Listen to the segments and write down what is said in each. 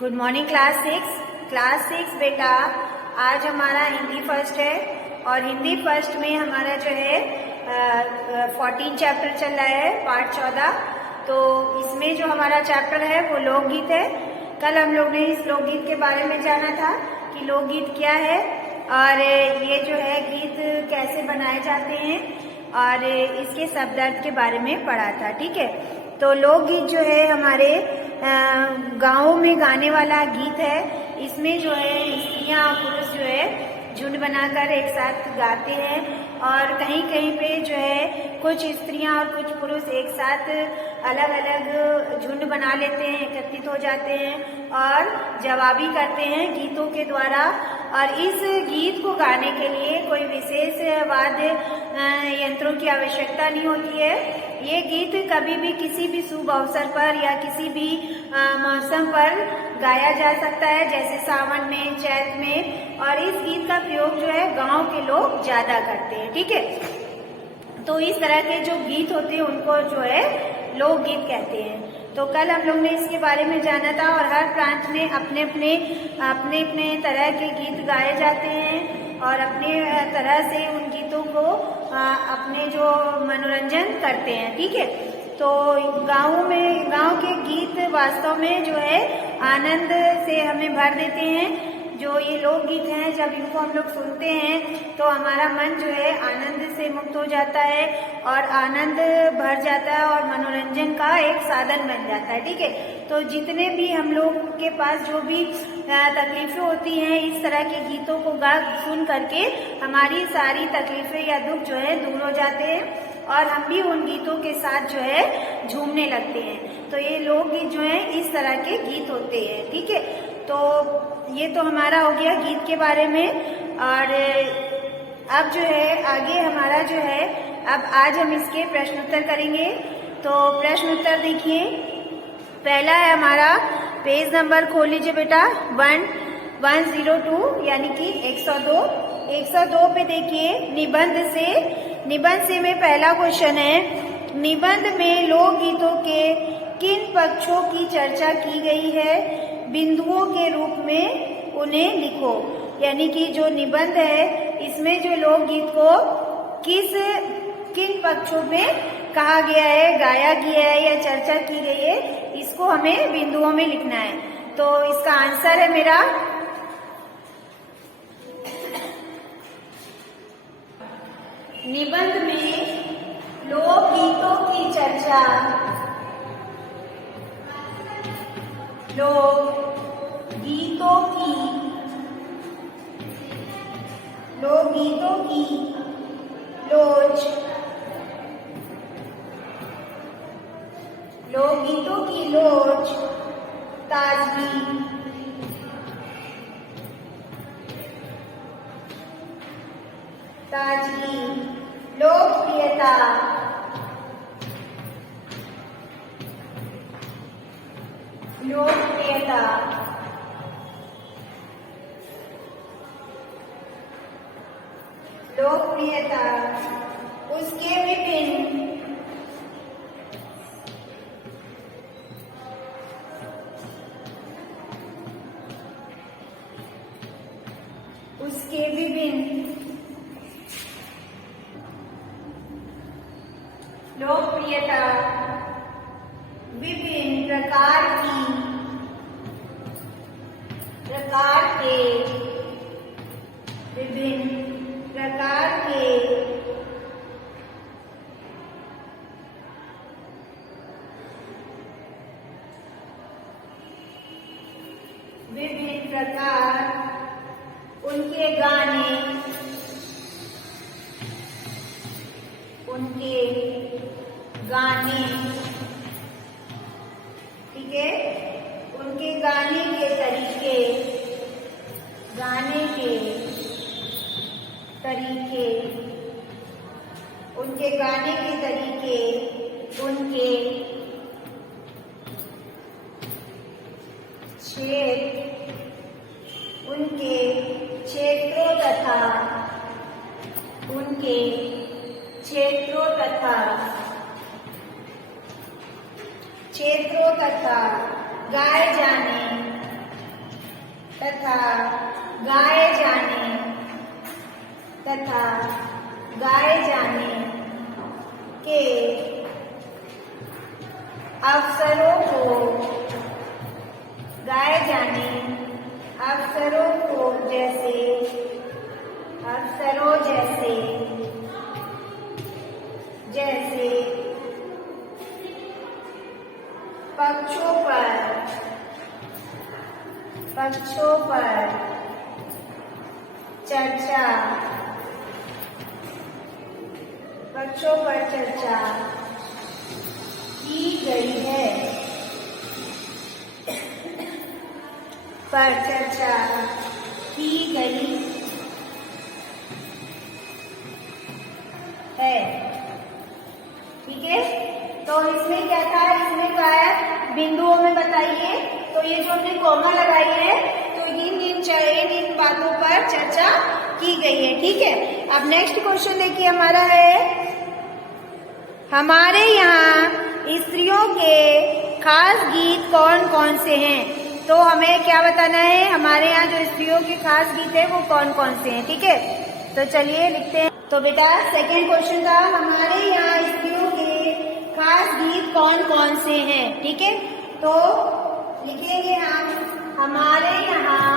Good morning class six बेटा। आज हमारा हिंदी फर्स्ट है और हिंदी फर्स्ट में हमारा जो है 14 चैप्टर चल रहा है, पार्ट 14। तो इसमें जो हमारा चैप्टर है वो लोकगीत है। कल हम लोग ने इस लोकगीत के बारे में जाना था कि लोकगीत क्या है और ये जो है गीत कैसे बनाए जाते हैं और इसके शब्दार्थ के बारे में पढ़ा था। ठीक है, तो लोकगीत जो है हमारे गाँव में गाने वाला गीत है। इसमें जो है स्त्रियाँ और पुरुष जो है झुंड बनाकर एक साथ गाते हैं और कहीं कहीं पे जो है कुछ स्त्रियाँ और कुछ पुरुष एक साथ अलग अलग झुंड बना लेते हैं, एकत्रित हो जाते हैं और जवाबी करते हैं गीतों के द्वारा। और इस गीत को गाने के लिए कोई विशेष वाद्य यंत्रों की आवश्यकता नहीं होती है। ये गीत कभी भी किसी भी शुभ अवसर पर या किसी भी मौसम पर गाया जा सकता है, जैसे सावन में, चैत में। और इस गीत का प्रयोग जो है गांव के लोग ज्यादा करते हैं। ठीक है, तो इस तरह के जो गीत होते हैं उनको जो है लोकगीत कहते हैं। तो कल हम लोग ने इसके बारे में जाना था और हर प्रांत में अपने अपने तरह के गीत गाए जाते हैं और अपने तरह से उन गीतों को अपने जो मनोरंजन करते हैं। ठीक है, तो गांव के गीत वास्तव में जो है आनंद से हमें भर देते हैं। जो ये लोकगीत हैं, जब इनको हम लोग सुनते हैं तो हमारा मन जो है आनंद से मुक्त हो जाता है और आनंद भर जाता है और मनोरंजन का एक साधन बन जाता है। ठीक है, तो जितने भी हम लोग के पास जो भी तकलीफें होती हैं, इस तरह के गीतों को गा सुन करके हमारी सारी तकलीफें या दुख जो है दूर हो जाते हैं और हम भी उन गीतों के साथ जो है झूमने लगते हैं। तो ये लोकगीत जो है इस तरह के गीत होते हैं। ठीक है, तो ये तो हमारा हो गया गीत के बारे में। और अब जो है आगे हमारा जो है अब आज हम इसके प्रश्न उत्तर करेंगे। तो प्रश्न उत्तर देखिए, पहला है हमारा, पेज नंबर खोल लीजिए बेटा, 102 यानी कि 102 पे देखिए निबंध से में पहला क्वेश्चन है, निबंध में लोकगीतों के किन पक्षों की चर्चा की गई है, बिंदुओं के रूप में उन्हें लिखो। यानी कि जो निबंध है इसमें जो लोकगीत को किन पक्षों में कहा गया है, गाया गया है या चर्चा की गई है, इसको हमें बिंदुओं में लिखना है। तो इसका आंसर है मेरा निबंध में लोकगीतों की चर्चा, लोकगीतों की लोच, ताजगी, लोकप्रियता, उसके विभिन्न लोकप्रियता, विभिन्न प्रकार उनके गाने, ठीक है, उनके गाने के तरीके, उनके क्षेत्रों तथा गाए जाने तथा गाए जाने के अवसरों को जैसे पक्षों पर चर्चा की गई है। ठीक है, तो इसमें क्या था, इसमें क्या है बिंदुओं में बताइए। तो ये जो हमने कॉमा लगाई है तो इन बातों पर चर्चा की गई है। ठीक है, अब नेक्स्ट क्वेश्चन देखिए हमारा है, हमारे यहाँ स्त्रियों के खास गीत कौन कौन से हैं। तो हमें क्या बताना है, हमारे यहाँ जो स्त्रियों के खास गीत है वो कौन कौन से हैं। ठीक है, तो चलिए लिखते हैं। तो बेटा सेकेंड क्वेश्चन था, हमारे यहाँ स्त्रियों के खास गीत कौन कौन से हैं। ठीक है, तो लिखेंगे हम, हमारे यहाँ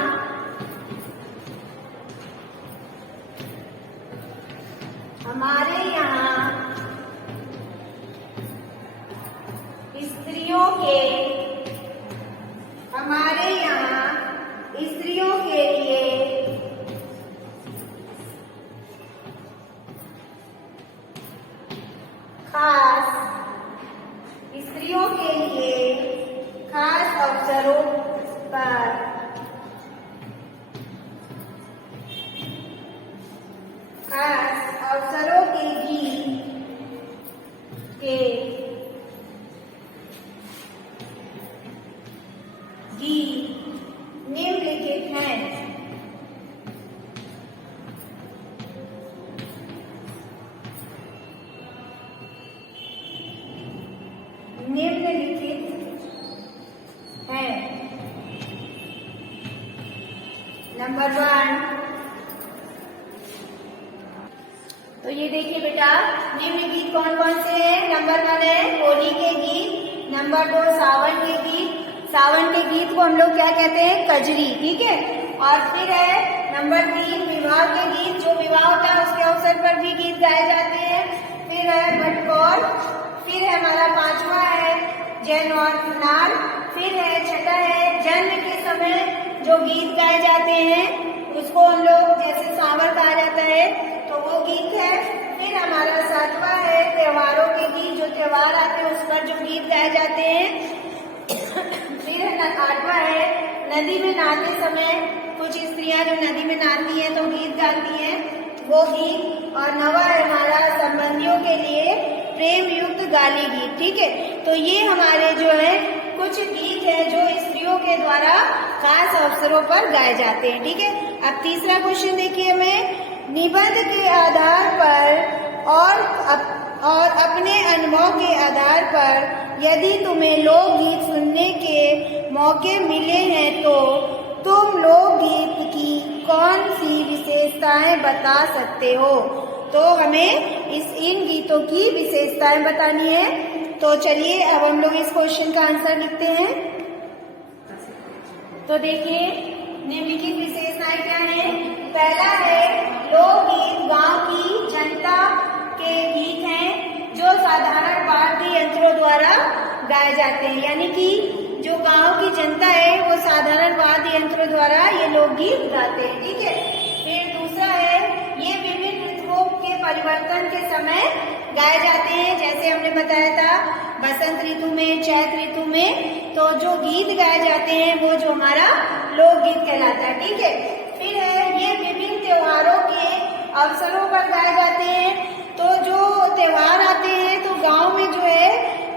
स्त्रियों के लिए खास अवसरों के गीत निम्नलिखित हैं। नंबर 1, तो ये देखिए बेटा निम्न गीत कौन कौन से हैं। नंबर 1 है होली के गीत, नंबर 2 सावन के गीत। सावन के गीत को हम लोग क्या कहते हैं, कजरी। ठीक है, और फिर है नंबर 3 विवाह के गीत, जो विवाह होता है उसके अवसर पर भी गीत गाए जाते हैं। फिर है भटकौर, फिर है हमारा 5वां है जैन और नाल, फिर है 6ठा है जन्म के समय जो गीत गाए जाते हैं उसको हम लोग जैसे सांवर कहा जाता है तो वो गीत है। फिर हमारा 7वां है त्योहारों के गीत, जो त्योहार आते हैं उस पर जो गीत गाए जाते हैं। फिर 8वां है नदी में नहाते समय कुछ स्त्रियां जो नदी में नहाती हैं तो गीत गाती हैं, वो गीत। और 9वां है हमारा संबंधियों के लिए प्रेम युक्त गाली गीत। ठीक है, तो ये हमारे जो है कुछ गीत है जो स्त्रियों के द्वारा खास अवसरों पर गाए जाते हैं। ठीक है, अब तीसरा क्वेश्चन देखिए हमें, निबंध के आधार पर और अपने अनुभव के आधार पर यदि तुम्हें लोकगीत सुनने के मौके मिले हैं तो तुम लोकगीत की कौन सी विशेषताएं बता सकते हो। तो हमें इन गीतों की विशेषताएं बतानी है। तो चलिए अब हम लोग इस क्वेश्चन का आंसर लिखते हैं। तो देखिए निम्नलिखित विशेषताएं क्या हैं। पहला है लोकगीत गांव की जनता के गीत हैं जो साधारण वाद्य यंत्रों द्वारा गाए जाते हैं, यानी कि जो गांव की जनता है वो साधारण वाद्य यंत्रों द्वारा ये लोकगीत गाते हैं। ठीक है, फिर दूसरा है ये विभिन्न ऋतुओं के परिवर्तन के समय गाए जाते हैं, जैसे हमने बताया था बसंत ऋतु में, चैत ऋतु में, तो जो गीत गाए जाते हैं वो जो हमारा लोकगीत कहलाता है। ठीक है, फिर है ये विभिन्न त्योहारों के अवसरों पर गाए जाते हैं, तो जो त्योहार आते हैं तो गांव में जो है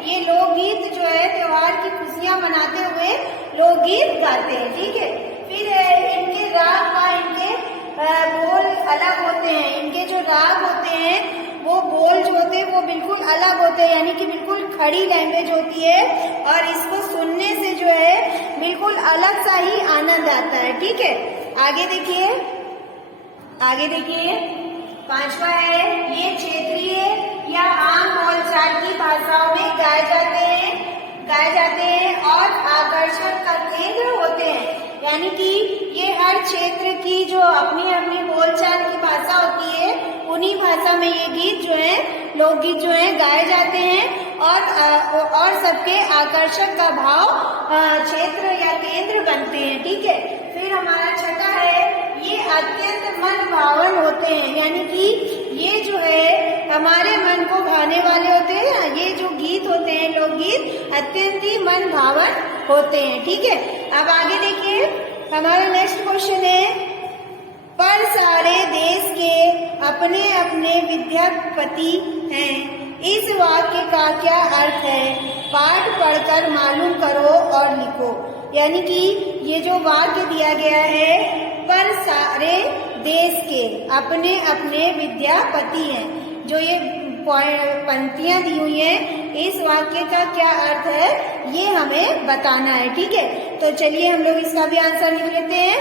ये लोकगीत जो है त्योहार की खुशियां मनाते हुए लोकगीत गाते हैं। ठीक है, फिर है इनके राग का इनके बोल अलग होते हैं, इनके जो राग होते हैं वो वो बोल जो होते हैं वो बिल्कुल अलग होते हैं, यानी कि बिल्कुल खड़ी लैंग्वेज होती है और इसको सुनने से जो है बिल्कुल अलग सा ही आनंद आता है। ठीक है, आगे देखिए, आगे देखिए, पांचवा है, ये क्षेत्रीय या आम बोलचाल की भाषाओं में गाए जाते हैं और आकर्षण का केंद्र होते हैं। यानी कि ये हर क्षेत्र की जो अपनी अपनी बोलचाल की भाषा होती है, उन्हीं भाषा में ये गीत जो है, लोकगीत जो है गाए जाते हैं और सबके आकर्षक का भाव क्षेत्र या केंद्र बनते हैं। ठीक है, फिर हमारा छठा है, ये अत्यंत मन भावन होते हैं, यानी कि ये जो है हमारे मन को भाने वाले होते हैं। ये जो गीत होते हैं, लोकगीत, अत्यंत ही मन भावन होते हैं। ठीक है, अब आगे देखिए, हमारा नेक्स्ट क्वेश्चन है, पर सारे देश के अपने अपने विद्यापति हैं, इस वाक्य का क्या अर्थ है? पाठ पढ़कर मालूम करो और लिखो। यानी कि ये जो वाक्य दिया गया है, पर सारे देश के अपने अपने विद्यापति हैं, जो ये पंक्तियां दी हुई हैं, इस वाक्य का क्या अर्थ है ये हमें बताना है। ठीक है, तो चलिए हम लोग इसका भी आंसर लिख लेते हैं।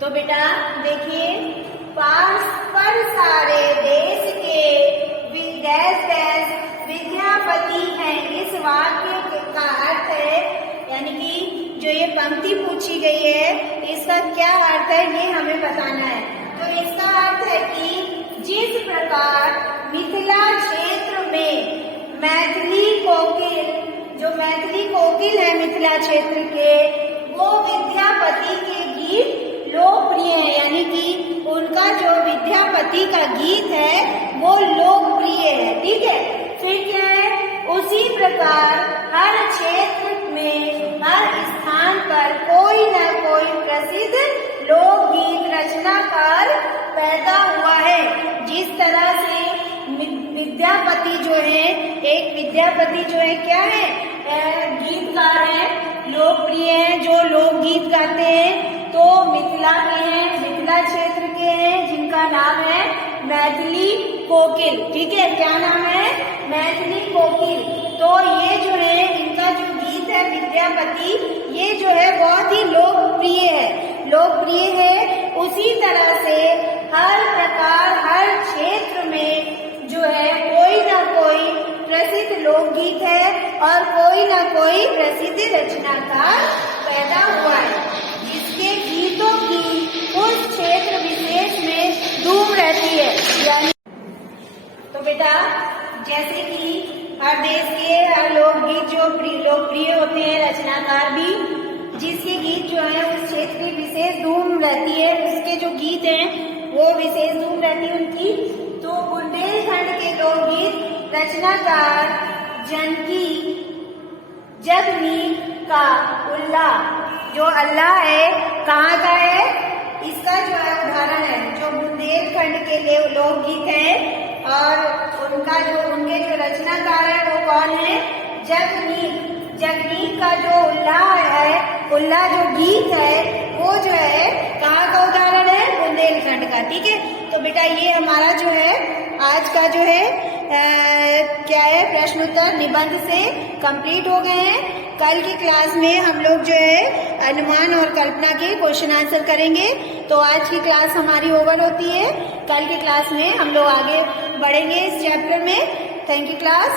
तो बेटा देखिए, पर सारे देश के विद्यापति हैं, इस वाक्य का अर्थ है, यानी कि जो ये पंक्ति पूछी गई है इसका क्या अर्थ है ये हमें बताना है। तो इसका अर्थ है कि जिस प्रकार मिथिला क्षेत्र में मैथिली कोकिल है मिथिला क्षेत्र के, वो विद्यापति के गीत लोकप्रिय है, यानी कि उनका जो विद्यापति का गीत है वो लोकप्रिय है। ठीक है, फिर क्या है, उसी प्रकार हर क्षेत्र में हर स्थान पर कोई न कोई प्रसिद्ध लोकगीत रचनाकार पैदा हुआ है। जिस तरह से विद्यापति जो है, एक विद्यापति जो है क्या है, गीतकार है, लोकप्रिय है, जो लोकगीत गाते हैं, तो मिथिला के हैं, मिथिला क्षेत्र के हैं, जिनका नाम है मैथिली कोकिल। ठीक है, क्या नाम है? मैथिली कोकिल। तो ये जो है, इनका जो गीत है विद्यापति, ये जो है बहुत ही लोकप्रिय है। उसी तरह से हर प्रकार हर क्षेत्र में जो है कोई ना कोई प्रसिद्ध लोकगीत है और कोई ना कोई प्रसिद्ध रचनाकार पैदा हुआ है, जिसके गीतों की उस क्षेत्र विशेष में धूम रहती है। यानी तो बेटा, जैसे कि हर देश के हर लोकगीत जो लोकप्रिय होते हैं, रचनाकार भी, जिसके गीत जो है उस क्षेत्र की विशेष धूम रहती है, उसके जो गीत हैं वो विशेष धूम रहती है उनकी। तो बुंदेलखंड के लोकगीत रचनाकार जगनीक का उल्लाह, जो अल्लाह है, कहाँ का है, इसका जो है उदाहरण है, जो बुंदेलखंड के लोकगीत है और उनके जो रचनाकार है वो कौन है? जगनीक का जो उल्लाह जो गीत है वो जो है कहाँ का उदाहरण है? बुंदेलखंड का। ठीक है, तो बेटा ये हमारा जो है आज का जो है क्या है, प्रश्न उत्तर निबंध से कंप्लीट हो गए हैं। कल की क्लास में हम लोग जो है अनुमान और कल्पना के क्वेश्चन आंसर करेंगे। तो आज की क्लास हमारी ओवर होती है, कल की क्लास में हम लोग आगे बढ़ेंगे इस चैप्टर में। Thank you class.